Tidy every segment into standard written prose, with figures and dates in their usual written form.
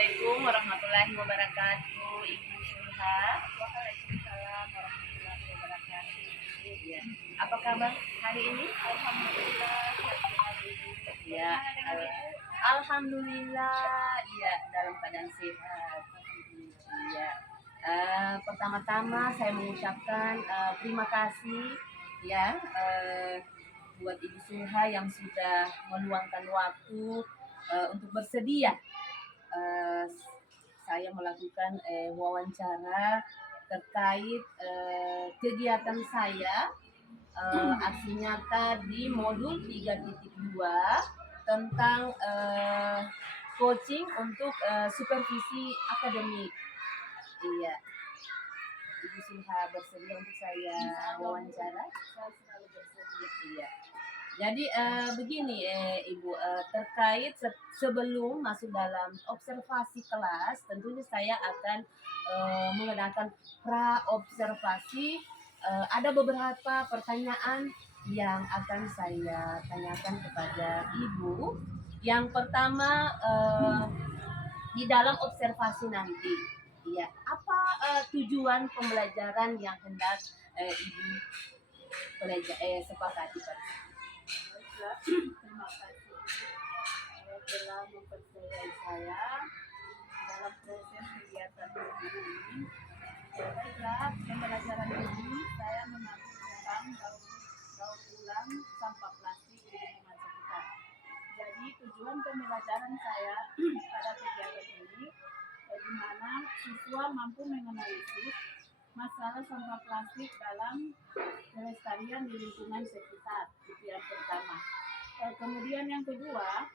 Assalamualaikum warahmatullahi wabarakatuh, Ibu Sulha. Waalaikumsalam warahmatullahi wabarakatuh. Ya. Apa kabar hari ini? Alhamdulillah, sehat Ibu. Ya, Bagaimana dengan Ibu? alhamdulillah, ya dalam keadaan sehat. Iya. Pertama-tama saya mengucapkan terima kasih ya buat Ibu Sulha yang sudah meluangkan waktu untuk bersedia eh, saya melakukan wawancara terkait kegiatan saya aksi nyata di modul 3.2 tentang coaching untuk supervisi akademik. Iya, Ibu Sulha bersedia untuk saya wawancara? Saya selalu bersedia. Iya. Jadi begini Ibu, terkait sebelum masuk dalam observasi kelas, tentunya saya akan mengadakan pra observasi. Ada beberapa pertanyaan yang akan saya tanyakan kepada Ibu. Yang pertama di dalam observasi nanti, ya apa tujuan pembelajaran yang hendak Ibu sepakati pada Baiklah, terima kasih telah mempercayai saya dalam proses kegiatan ini. Baiklah, pembelajaran ini saya mengaku tentang daur ulang sampah plastik di lingkungan sekitar. Jadi tujuan pembelajaran saya pada kegiatan ini di mana siswa mampu menganalisis masalah sampah plastik dalam pelestarian di lingkungan sekitar. Itu yang pertama. Kemudian yang kedua,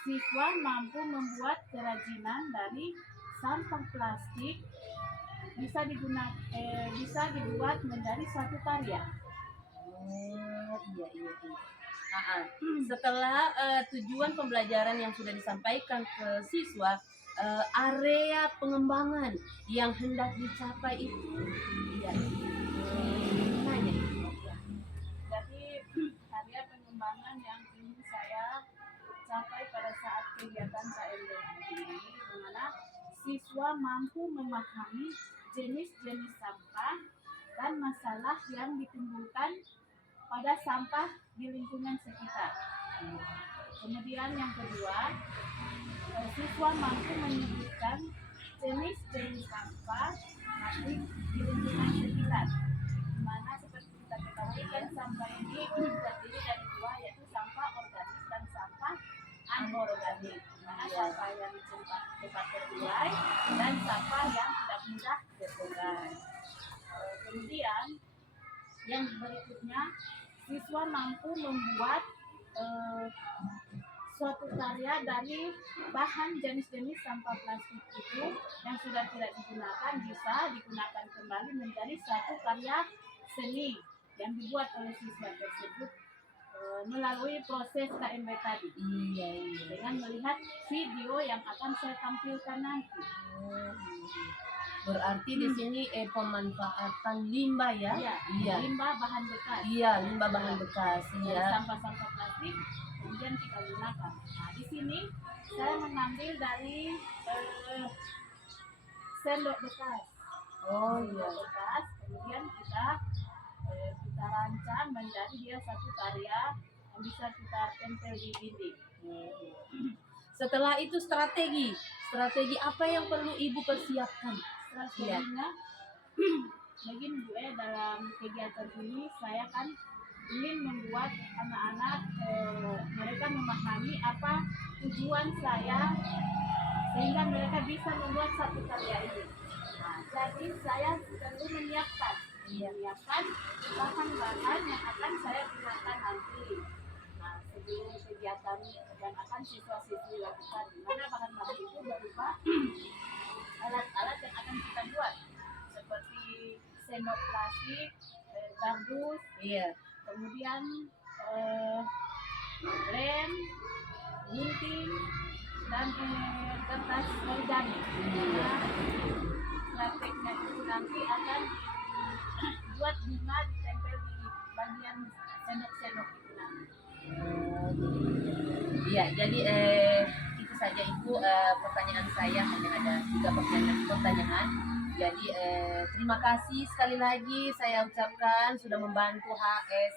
siswa mampu membuat kerajinan dari sampah plastik bisa dibuat menjadi satu karya. Iya. Setelah tujuan pembelajaran yang sudah disampaikan ke siswa, area pengembangan yang hendak dicapai itu, iya. Tanya. Jadi area pengembangan yang ingin saya capai pada saat kegiatan KMB ini, di mana siswa mampu memahami jenis-jenis sampah dan masalah yang ditimbulkan pada sampah di lingkungan sekitar. Kemudian yang kedua, siswa mampu menyebutkan jenis-jenis sampah plastik di lingkungan sekitar. Di mana seperti kita ketahui kan sampah ini terdiri dari dua, yaitu sampah organik dan sampah anorganik. Di mana sampah yang cepat terurai dan sampah yang tidak mudah terurai. Kemudian yang berikutnya, siswa mampu membuat suatu karya dari bahan jenis-jenis sampah plastik itu yang sudah tidak digunakan bisa digunakan kembali menjadi satu karya seni yang dibuat oleh siswa tersebut melalui proses KMB tadi. Iya. Dengan melihat video yang akan saya tampilkan nanti. Berarti di sini pemanfaatan limbah ya? Iya. Limbah bahan bekas. Iya, limbah bahan bekas. Dari Iya. sampah-sampah plastik kemudian kita gunakan. Nah, di sini saya mengambil dari sendok bekas. Oh iya. Sendok bekas, kemudian kita rancang menjadi dia satu karya yang bisa kita tempel di dinding. Setelah itu strategi apa yang perlu Ibu persiapkan? Strateginya begini Bu, dalam kegiatan ini saya kan ingin membuat anak-anak mereka memahami apa tujuan saya sehingga mereka bisa membuat satu karya ini. Nah, jadi saya perlu menyiapkan bahan-bahan yang akan saya gunakan nanti. Nah, sebelum kegiatan yang akan siswa-siswi lakukan, di mana bahan-bahan itu berupa alat-alat yang akan kita buat seperti sendok plastik, kardus, kemudian lem, gunting, dan kertas origami. Nah, prakteknya itu nanti akan buat bunga ditempel di bagian sendok-sendok itu nanti. Iya, jadi itu saja Ibu, pertanyaan saya hanya ada 3 pertanyaan. Jadi terima kasih sekali lagi saya ucapkan sudah membantu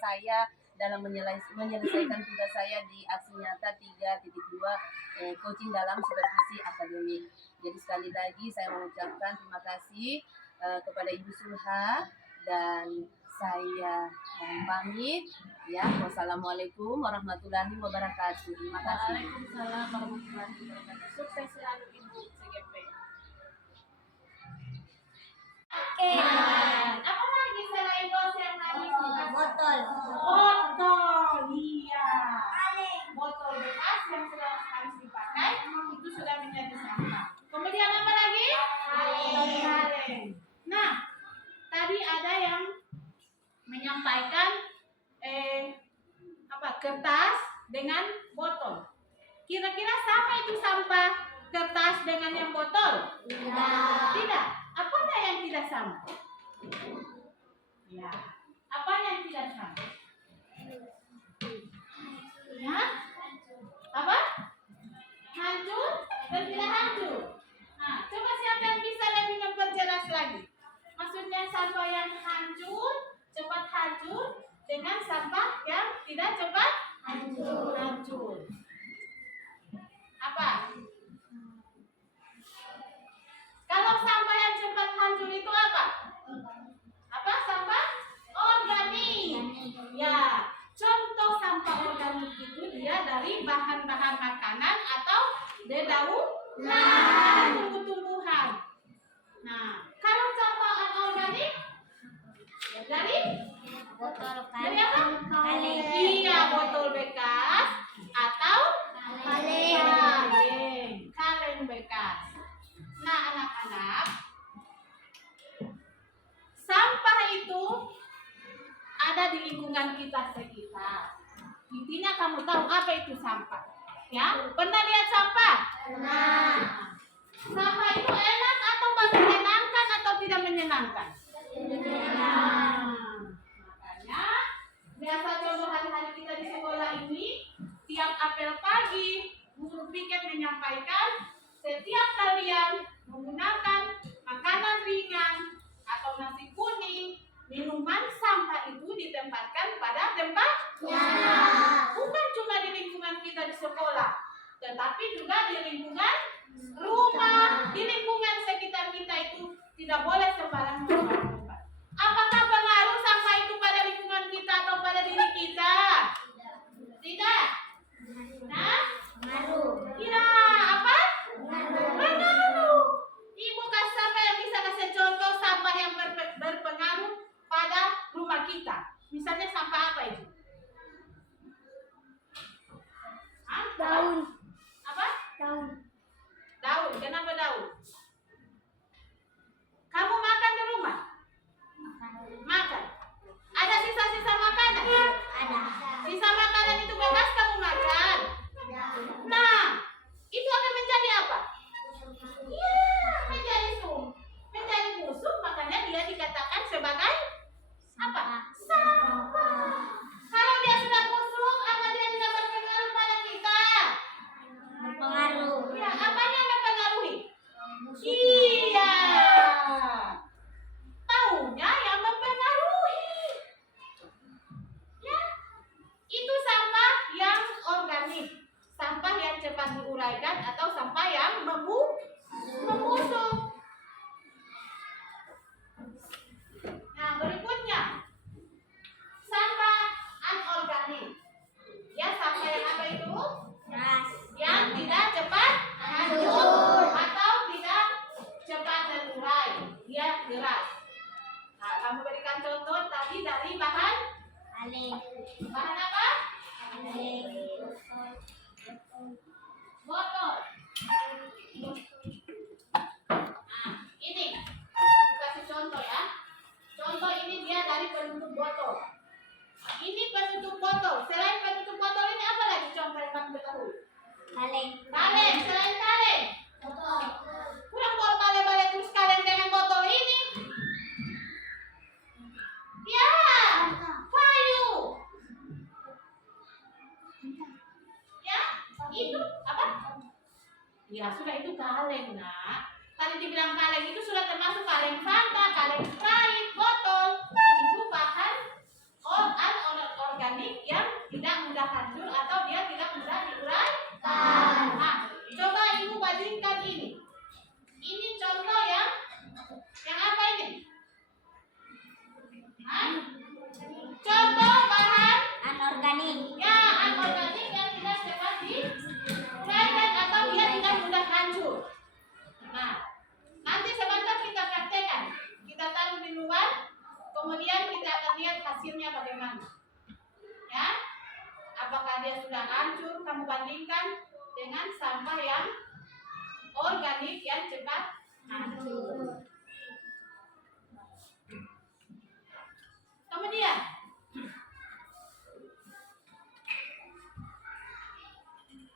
saya dalam menyelesaikan tugas saya di aksi nyata 3.2 coaching dalam supervisi akademik. Jadi sekali lagi saya mengucapkan terima kasih kepada Ibu Sulha, dan saya pamit ya. Wassalamualaikum warahmatullahi wabarakatuh. Terima kasih. Waalaikumsalam warahmatullahi wabarakatuh. Sukses selalu Ibu CGP. Apa lagi selain bos yang tadi? Botol. Botol, iya. Botol bekas yang sudah harus dipakai itu sudah menjadi sampah. Kemudian apa lagi? Kaleng. Nah, tadi ada yang menyampaikan kertas dengan botol. Kira-kira sama itu sampah kertas dengan yang botol? Tidak. Apanya yang tidak sama? Ya. Apa yang tidak sama? Ya? Apa? Hancur dan tidak hancur. Nah, coba siapa yang bisa lebih memperjelas lagi? Maksudnya sampah yang hancur, cepat hancur, dengan sampah yang tidak cepat hancur. Apa? Kalau sampah yang cepat hancur itu apa? Apa sampah? Organik. Ya, contoh sampah organik itu dia dari bahan-bahan makanan atau dedaunan, tumbuh-tumbuhan. Nah, kalau sampah anorganik dari Botol dari apa? kaleng. Iya, botol bekas atau kaleng bekas. Nah, anak-anak, sampah itu ada di lingkungan kita sekitar. Intinya kamu tahu apa itu sampah. Ya, pernah lihat sampah? Nah, sampah itu enak atau menyenangkan atau tidak menyenangkan? Makanya biasa contoh hari-hari kita di sekolah ini, tiap apel pagi guru piket menyampaikan setiap kalian menggunakan makanan ringan atau nasi kuning, minuman sampah itu ditempatkan pada tempatnya. Bukan cuma di lingkungan kita di sekolah, tetapi juga di lingkungan rumah, di lingkungan sekitar kita itu tidak boleh sembarangan tempat. Apakah pengaruh sampah itu pada lingkungan kita atau pada diri kita? Tidak. Nah, ya apa? Pengaruh. Ibu kasih sampah yang bisa kasih contoh sampah yang berpengaruh pada rumah kita. Misalnya sampah apa itu? Hah? Daun. Apa? Daun. Daun. Kenapa daun? Kamu makan di rumah? Makan. Ada sisa-sisa makanan? Ada. Sisa makanan itu bekas kamu makan. Nah, itu akan menjadi apa? Ya, menjadi menjadi busuk, makanya dia dikatakan sebagai apa? Sampah. Kalau dia sudah busuk, apa dia tidak berpengaruh pada kita? Berpengaruh. Ya, apanya yang mempengaruhi? Ya sudah itu kaleng nak. Tadi dibilang kaleng itu sudah termasuk kaleng Fanta, kaleng Sprite, botol. Itu bahan organik yang tidak mudah hancur atau dia tidak mudah diuraikan. Nah, coba ibu bandingkan ini. Ini contoh yang apa ini? Hah? Contoh bahan Anorganik. ya anorganik yang tidak cepat diuraikan atau dia tidak mudah hancur. Nah, nanti sebentar kita praktekkan. Kita taruh di luar, kemudian kita akan lihat hasilnya bagaimana. Ya, apakah dia sudah hancur? Kamu bandingkan dengan sampah yang organik yang cepat hancur. Kemudian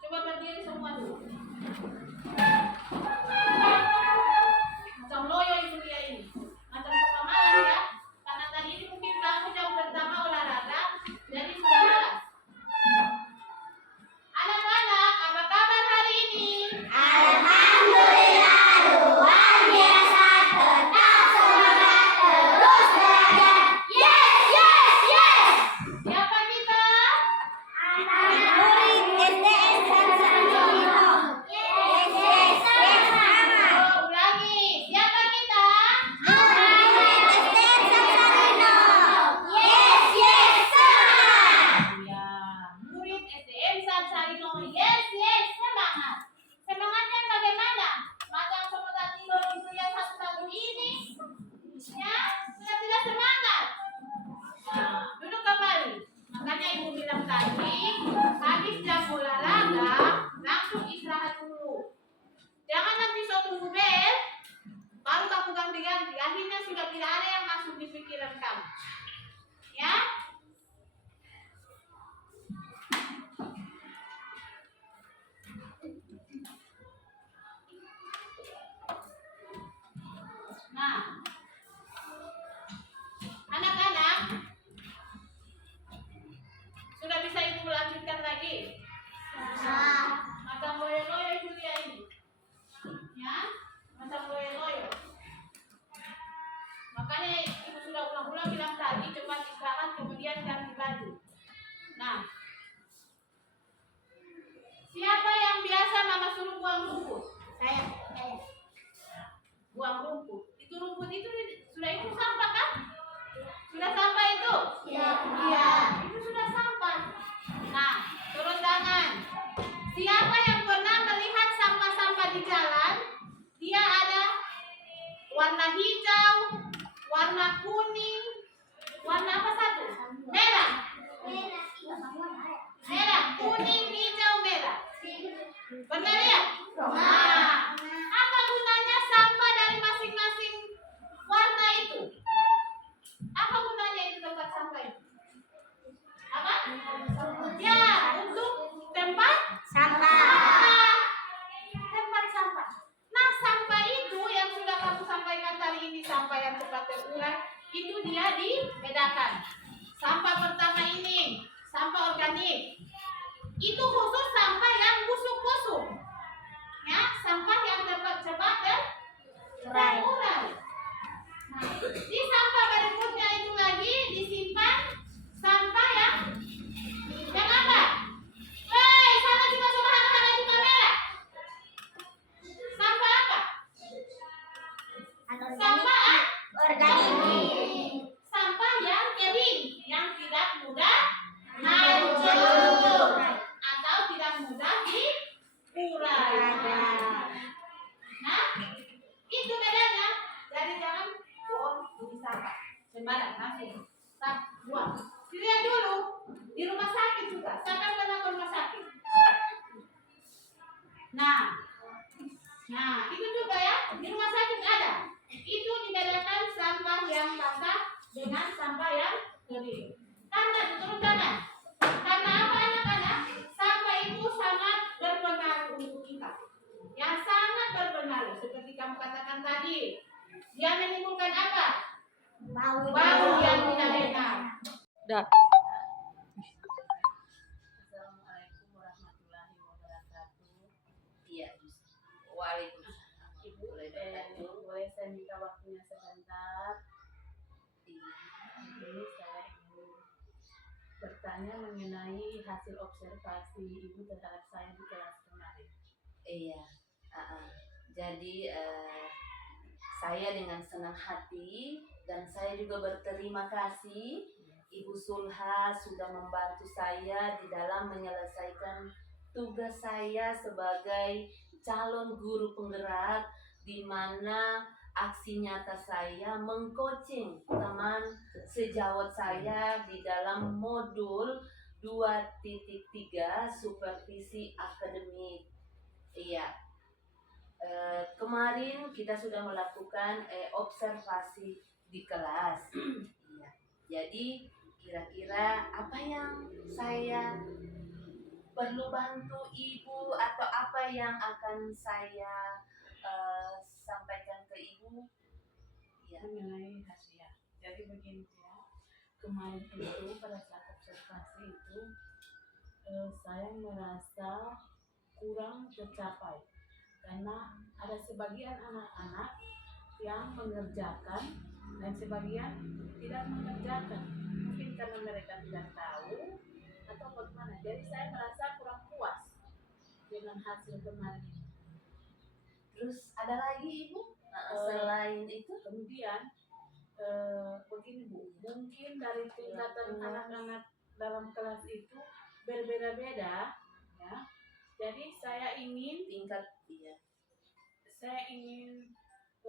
coba berdiri semua dulu. Macam loyo itu dia ini. Macam kepamalan ya. Karena tadi ini mungkin kamu jam pertama olahraga, jadi sudah malas. Anak-anak, apa kabar hari ini? Alhamdulillah luar biasa, tetap semangat terus belajar. Yes, yes, yes. Siapa kita? Murid SDN Sarjito. Yes, yes, yes, sama. Oh, ulangi. Siapa kita? Murid SDN Sarjito. Yes, yes, semangat. Ya, murid SDN Sansarino. Yes, yes, semangat. Semangatnya bagaimana? Macam semangat tidur itu yang satu-satu ini. Ya, sudah tidak semangat. Nah, duduk kembali. Makanya ibu bilang tadi, habis jam olahraga, langsung istirahat dulu. Jangan nanti so tunggu bel, baru kamu ganti-ganti. Akhirnya sudah tidak ada yang masuk di pikiran kamu. Ya? Nah, anak-anak, sudah bisa ibu lanjutkan lagi? Macam loyo-loyo itu dia ini. Ya, macam loyo-loyo. Makanya ibu sudah ulang-ulang bilang tadi, cepat istirahat kemudian ganti baju. Nah, siapa yang biasa mama suruh buang rumput? Saya. Buang rumput. Itu rumput itu sudah itu sampah kan? Sudah sampah itu? Iya, itu sudah sampah. Nah, turun tangan. Siapa yang pernah melihat sampah-sampah di jalan? Dia ada warna hijau, warna kuning, warna apa satu? Merah. Merah, kuning, hijau, merah. Pernah lihat? Nah, apa gunanya sampah dari masing-masing warna itu? Apa gunanya itu tempat sampah itu? Apa? Ya, untuk tempat Sampah. tempat sampah. Nah, sampah itu yang sudah kamu sampaikan tadi ini sampah yang cepat terurai, itu dia dibedakan. Sampah pertama ini, sampah organik. Itu khusus sampah yang busuk-busuk. Ya, sampah yang cepat terurai. Nah, di sampah berikutnya itu lagi disimpan sampah yang apa? Hei, sama juga anak-anak itu kamera. Sampah apa? Sampah Organik. sampah yang kering, yang tidak mudah hancur atau tidak mudah diurai. Nah, itu bedanya. Jadi jangan buang di sampah sembarang, langsung buang. Dilihat dulu di rumah sakit juga. Siapa pernah ke rumah sakit? Nah, itu juga ya. Di rumah sakit ada. Itu dibedakan sampah yang basah dengan sampah yang kering. Karena turun tangan. Karena apa anak-anak? Sampah itu sangat berpengaruh untuk kita. Yang sangat berpengaruh. Seperti kamu katakan tadi. Dia menimbulkan apa? Bau. Bau yang tidak enak. Dah. Assalamualaikum warahmatullahi wabarakatuh. Iya, warahmatullahi wabarakatuh. Boleh saya minta waktunya sebentar? Iya. Jadi saya ingin bertanya mengenai hasil observasi Ibu terhadap saya di kelas kemarin. Iya. Jadi saya dengan senang hati dan saya juga berterima kasih Ibu Sulha sudah membantu saya di dalam menyelesaikan tugas saya sebagai calon guru penggerak, di mana aksi nyata saya mengcoaching teman sejawat saya di dalam modul 2.3 supervisi akademik. Iya. Kemarin kita sudah melakukan observasi di kelas. Iya. Jadi kira-kira apa yang saya perlu bantu Ibu atau apa yang akan saya sampaikan ke Ibu? Ya. Mengenai hasil. Jadi begini ya, kemarin itu pada saat observasi itu saya merasa kurang tercapai karena ada sebagian anak-anak yang mengerjakan dan sebagian tidak mengerjakan, mungkin karena mereka tidak tahu atau bagaimana. Jadi saya merasa kurang puas dengan hasil kemarin ini. Terus ada lagi Ibu selain itu? Kemudian begini Bu, mungkin dari tingkatan anak-anak dalam kelas itu berbeda-beda ya. Jadi saya ingin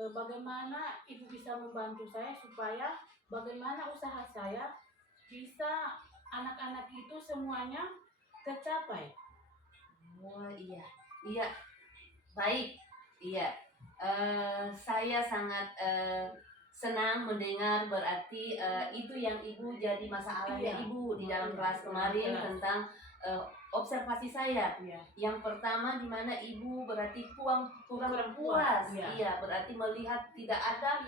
bagaimana Ibu bisa membantu saya supaya bagaimana usaha saya bisa anak-anak itu semuanya tercapai. Oh iya, baik, iya. Saya sangat senang mendengar berarti itu yang Ibu jadi masalahnya Ibu di dalam kelas kemarin tentang observasi saya. Iya. Yang pertama di mana Ibu berarti kurang puas. Iya, berarti melihat tidak ada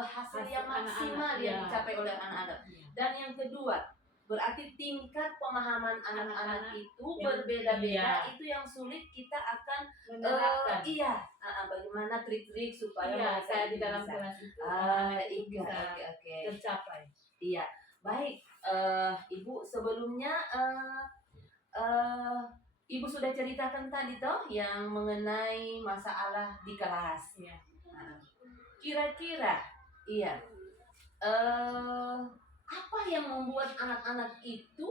hasil yang maksimal yang dicapai oleh anak-anak. Dan yang kedua, berarti tingkat pemahaman anak-anak itu berbeda-beda. Itu yang sulit kita akan menerapkan. Bagaimana trik-trik supaya saya di dalam kelas itu bisa tercapai. Iya, baik. Ibu sebelumnya Ibu sudah ceritakan tadi toh yang mengenai masalah di kelas. Iya. Kira-kira, apa yang membuat anak-anak itu,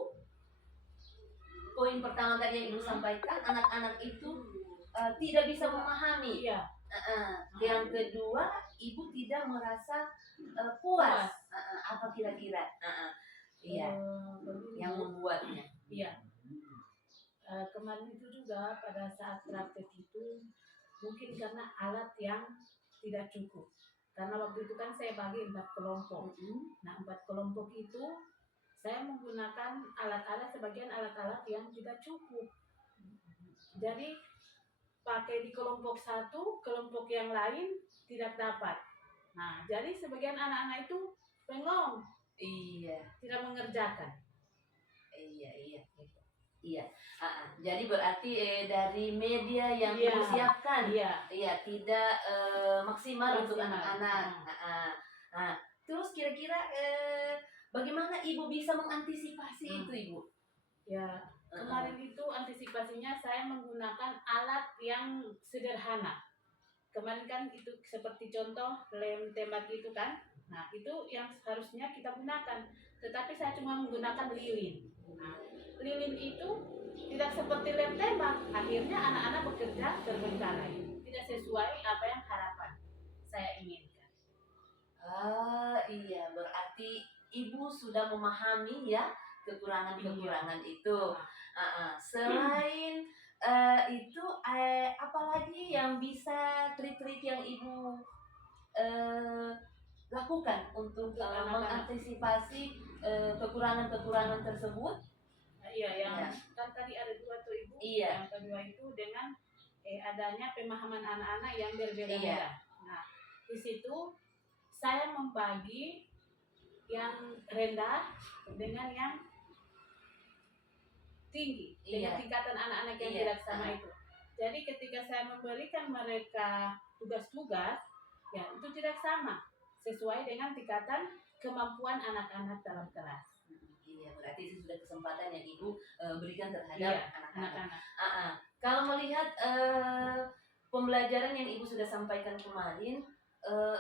poin pertama tadi yang Ibu sampaikan, anak-anak itu tidak bisa memahami. Iya. Yang kedua, Ibu tidak merasa puas. Apa kira-kira? Yang membuatnya. Iya. Kemarin itu juga pada saat praktek itu mungkin karena alat yang tidak cukup. Karena waktu itu kan saya bagi 4 kelompok. Nah 4 kelompok itu saya menggunakan alat-alat, sebagian alat-alat yang tidak cukup. Jadi pakai di kelompok satu, kelompok yang lain tidak dapat. Nah jadi sebagian anak-anak itu bengong. Iya. Tidak mengerjakan. Iya. Jadi berarti dari media yang dipersiapkan, tidak maksimal untuk anak-anak. Terus kira-kira bagaimana Ibu bisa mengantisipasi itu, Ibu? Ya, kemarin itu antisipasinya saya menggunakan alat yang sederhana. Kemarin kan itu seperti contoh lem tembak itu kan. Nah, itu yang harusnya kita gunakan. Tetapi saya cuma menggunakan lilin. Nah, lilin itu tidak seperti lem tembak. Akhirnya anak-anak bekerja terbengkalai. Tidak sesuai apa yang harapan saya inginkan. Iya, berarti Ibu sudah memahami ya kekurangan-kekurangan itu. Selain itu, apalagi yang bisa trik-trik yang Ibu lakukan untuk mengantisipasi kekurangan-kekurangan tersebut? Kan tadi ada 2 tuh Ibu. Iya. Yang kedua itu dengan adanya pemahaman anak-anak yang berbeda-beda. Nah, di situ saya membagi yang rendah dengan yang tinggi, dengan tingkatan anak-anak yang tidak sama itu. Jadi ketika saya memberikan mereka tugas-tugas, Ya, itu tidak sama sesuai dengan tingkatan kemampuan anak-anak dalam kelas. Iya, berarti itu sudah kesempatan yang Ibu berikan terhadap Iya, anak-anak. anak-anak. Kalau melihat pembelajaran yang Ibu sudah sampaikan kemarin,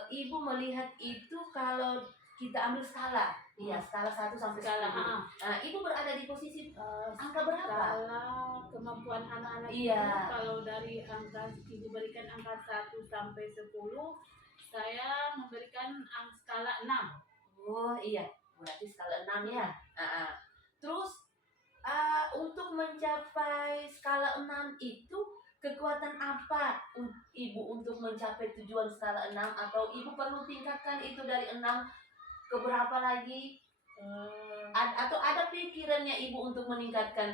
Ibu melihat itu kalau kita ambil skala, iya skala 1 sampai Skala, 10. Ibu berada di posisi angka berapa? Skala kemampuan anak-anak Iya. itu kalau dari angka Ibu berikan angka 1 sampai 10, saya memberikan skala 6. Oh iya, berarti skala 6 ya. Terus untuk mencapai skala 6 itu kekuatan apa Ibu untuk mencapai tujuan skala 6, atau Ibu perlu tingkatkan itu dari 6 ke berapa lagi? Atau ada pikirannya Ibu untuk meningkatkan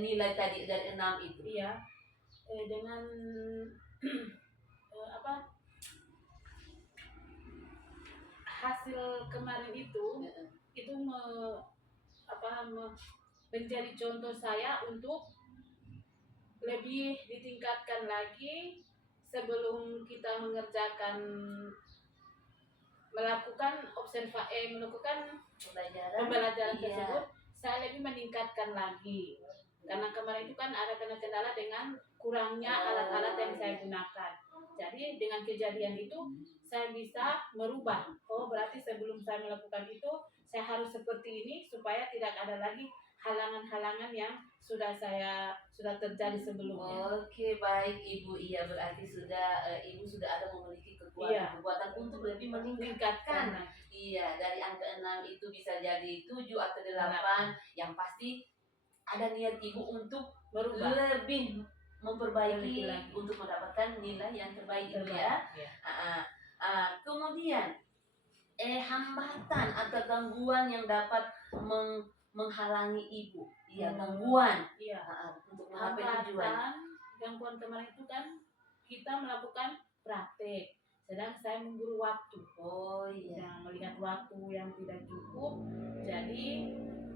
nilai tadi dari 6 itu? Iya, dengan hasil kemarin itu menjadi contoh saya untuk lebih ditingkatkan lagi sebelum kita melakukan pembelajaran Iya. tersebut. Saya lebih meningkatkan lagi karena kemarin itu kan ada kendala dengan kurangnya alat-alat yang saya gunakan. Jadi dengan kejadian itu saya bisa merubah. Oh, berarti sebelum saya melakukan itu saya harus seperti ini supaya tidak ada lagi halangan-halangan yang sudah terjadi sebelumnya. Oke, baik Ibu. Iya, berarti Ibu sudah ada memiliki kekuatan untuk lebih meningkatkan. Iya, dari angka 6 itu bisa jadi 7 atau 8. Yang pasti ada niat Ibu untuk Merubah. lebih memperbaiki Lagi. untuk mendapatkan nilai yang terbaik itu ya. Kemudian hambatan atau gangguan yang dapat menghalangi Ibu. Iya, gangguan. Iya. Untuk mencapai tujuan. Gangguan kemarin itu kan kita melakukan praktek, sedang saya memburu waktu. Oh iya. Yang melihat waktu yang tidak cukup, jadi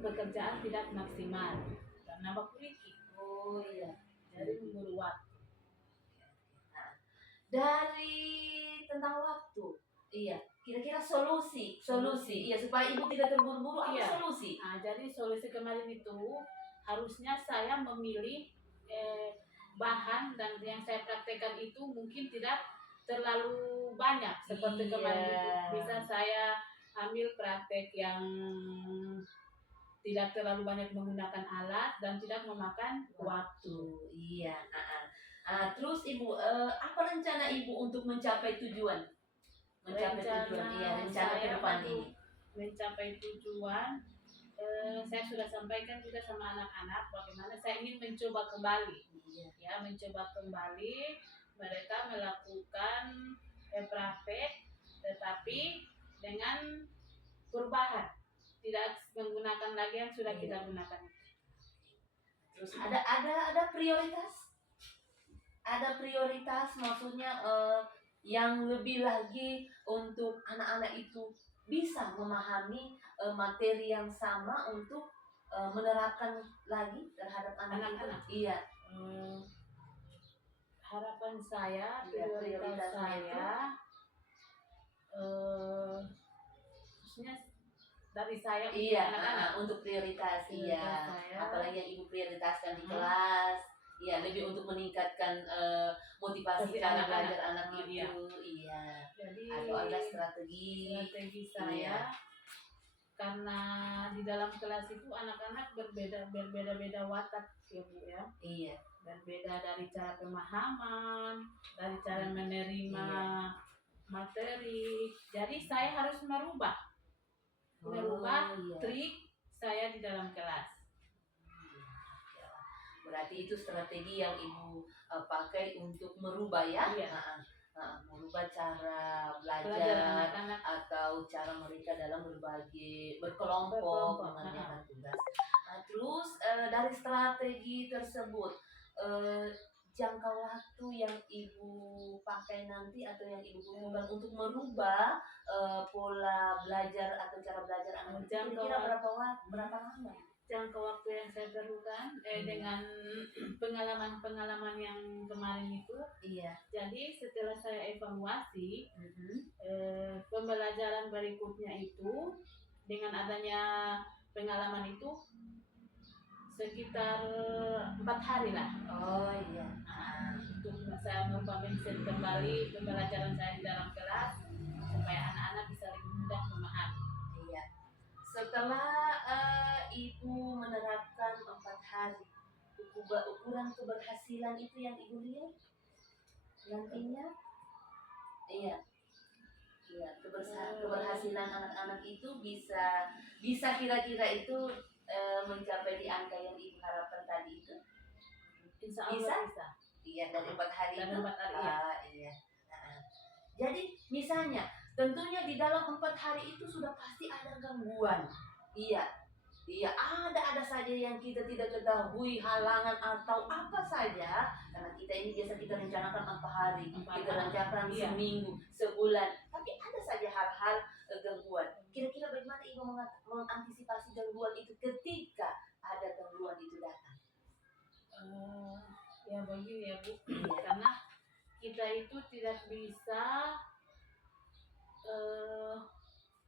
pekerjaan tidak maksimal karena bakuriki. Oh iya. Jadi memburu waktu. Dari tentang waktu, iya. Kira-kira solusi, iya supaya Ibu tidak terburu-buru. Apa solusi? Jadi solusi kemarin itu harusnya saya memilih bahan, dan yang saya praktekkan itu mungkin tidak terlalu banyak seperti kemarin itu. Bisa saya ambil praktek yang tidak terlalu banyak menggunakan alat dan tidak memakan waktu. Iya. Terus Ibu, apa rencana Ibu untuk mencapai tujuan? Rencana ke depan ini. Mencapai tujuan, saya sudah sampaikan juga sama anak-anak bagaimana saya ingin mencoba kembali. Ya, mencoba kembali mereka melakukan praktek, tetapi dengan perubahan, tidak menggunakan lagi yang sudah kita gunakan. Terus ada prioritas? Ada prioritas, maksudnya yang lebih lagi untuk anak-anak itu bisa memahami materi yang sama untuk menerapkan lagi terhadap anak-anak. Iya. Harapan saya, prioritas saya, maksudnya dari saya anak-anak untuk prioritas. Iya. Apalagi yang Ibu prioritaskan di kelas. Iya, lebih untuk meningkatkan motivasi cara belajar anak itu. Iya. Jadi, atau ada strategi saya, karena di dalam kelas itu anak-anak berbeda-beda watak ya Bu ya. Iya. Berbeda dari cara pemahaman, dari cara menerima materi. Jadi saya harus merubah trik saya di dalam kelas. Berarti itu strategi yang Ibu pakai untuk merubah ya? Merubah cara belajar anak-anak, atau cara mereka dalam berkelompok mengerjakan tugas. Terus dari strategi tersebut, jangka waktu yang Ibu pakai nanti atau yang Ibu gunakan untuk merubah pola belajar atau cara belajar anak, kira-kira berapa lama? jangka waktu yang saya perlukan dengan pengalaman-pengalaman yang kemarin itu. Iya. Jadi setelah saya evaluasi Mhm. pembelajaran berikutnya itu dengan adanya pengalaman itu sekitar 4 hari lah. Oh iya. Untuk saya memperbaiki kembali pembelajaran saya di dalam kelas supaya anak-anak bisa lebih mudah memahami. Iya. Setelah Ibu menerapkan 4 hari, ukuran keberhasilan itu yang Ibu lihat nantinya, iya, iya, keberhasilan anak-anak itu bisa kira-kira itu mencapai di angka yang Ibu harapkan tadi itu. Insya Allah Bisa? bisa. Iya, dari 4 hari Dari itu. 4 hari, iya. Iya. Nah, jadi misalnya, tentunya di dalam 4 hari itu sudah pasti ada gangguan. Iya, iya, ada saja yang kita tidak ketahui, halangan atau apa saja. Karena kita ini biasa kita rencanakan 4 hari, kita rencanakan Iya. seminggu, sebulan. Tapi ada saja hal-hal gangguan. Kira-kira bagaimana Ibu mengantisipasi gangguan itu ketika ada gangguan itu datang? Ya begini ya Bu, karena kita itu tidak bisa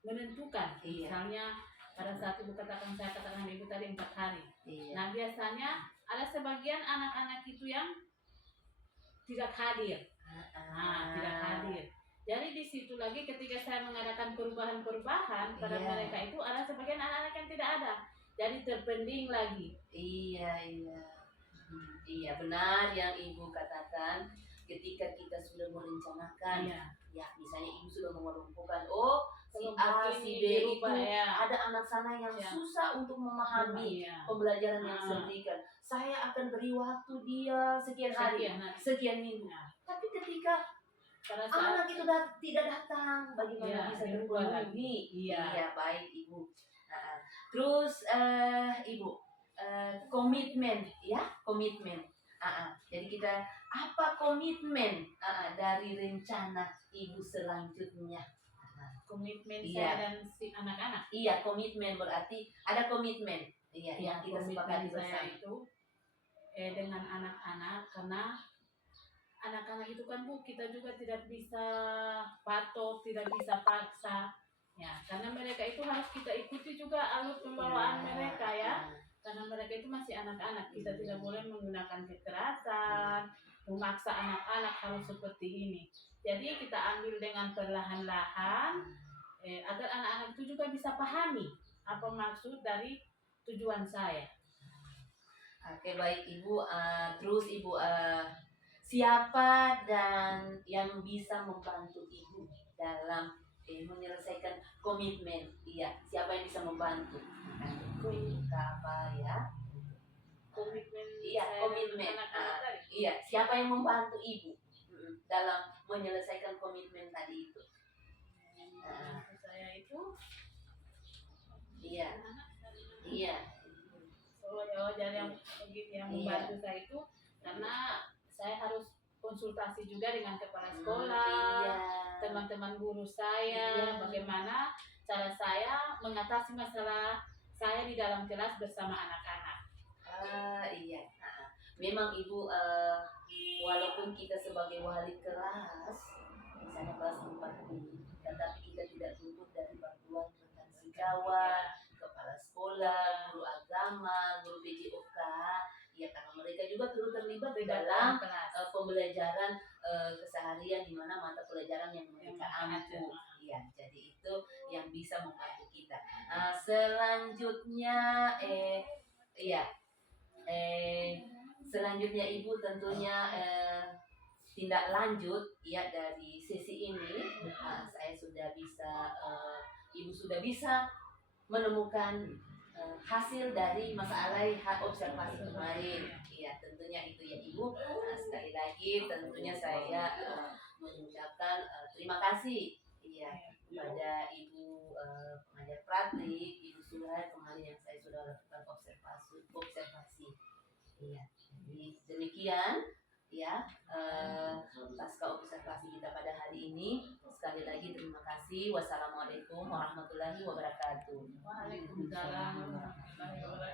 menentukan. Iya. Misalnya pada saat Ibu katakan, saya katakan Ibu tadi 4 hari. Iya. Nah biasanya ada sebagian anak-anak itu yang tidak hadir. Tidak hadir. Jadi di situ lagi ketika saya mengadakan perubahan-perubahan pada Iya. mereka itu ada sebagian anak-anak yang tidak ada. Jadi terpending lagi. Iya. Iya, benar yang Ibu katakan. Ketika kita sudah merencanakan, Iya. ya misalnya Ibu sudah mengelompokkan, si A, Kelompok si ini B itu dirubah, ya. ada anak sana yang Ya. susah untuk memahami Iya. pembelajaran yang Ah. saya berikan. Saya akan beri waktu dia sekian hari, sekian minggu. Nah, Tapi ketika pada saat anak itu tidak datang, bagaimana Iya, bisa dirubah lagi. terpenuhi? Iya. Iya, baik Ibu. Terus Ibu, komitmen, ya, komitmen. Jadi kita apa komitmen dari rencana Ibu selanjutnya? komitmen Iya. saya dan si anak-anak. Iya, komitmen berarti ada komitmen. Iya, yang kita Komitmen sepakati saya bersama. itu dengan anak-anak, karena anak-anak itu kan Bu, kita juga tidak bisa patok, tidak bisa paksa. Ya, karena mereka itu harus kita ikuti juga alur pembawaan mereka ya. Karena mereka itu masih anak-anak, kita tidak boleh menggunakan kekerasan, memaksa anak-anak harus seperti ini. Jadi kita ambil dengan perlahan-lahan agar anak-anak itu juga bisa pahami apa maksud dari tujuan saya. Oke, baik Ibu. Terus Ibu, siapa dan yang bisa membantu Ibu dalam menyelesaikan komitmen? Iya, siapa yang bisa membantu? Apa ya? Komitmen Iya, saya komitmen. dengan anak-anak tadi. Iya, siapa yang membantu Ibu dalam menyelesaikan komitmen tadi itu? Saya itu Iya, iya, jadi yang begitu yang membantu saya itu karena saya harus konsultasi juga dengan kepala sekolah, iya. teman-teman guru saya, Iya. bagaimana cara saya mengatasi masalah saya di dalam kelas bersama anak-anak. Iya. Memang Ibu, walaupun kita sebagai wali kelas, misalnya kelas 4 ini, tetapi kita tidak luput dari bantuan rekan sejawat, kepala sekolah, guru agama, guru PJOK, ya karena mereka juga turut terlibat di dalam kelas. pembelajaran keseharian di mana mata pelajaran yang mereka ampu. Iya, jadi itu yang bisa membantu kita. Selanjutnya, selanjutnya Ibu tentunya tindak lanjut ya dari sesi ini. Saya sudah bisa, Ibu sudah bisa menemukan hasil dari masalah observasi kemarin. Iya, tentunya itu ya Ibu. Sekali lagi tentunya saya mengucapkan terima kasih kepada Ibu pengajar praktik, Ibu Surai kemarin yang saya sudah lakukan observasi. Iya, jadi demikian ya pasca observasi kita pada hari ini. Sekali lagi terima kasih. Wassalamualaikum warahmatullahi wabarakatuh. Waalaikumsalam warahmatullahi wabarakatuh.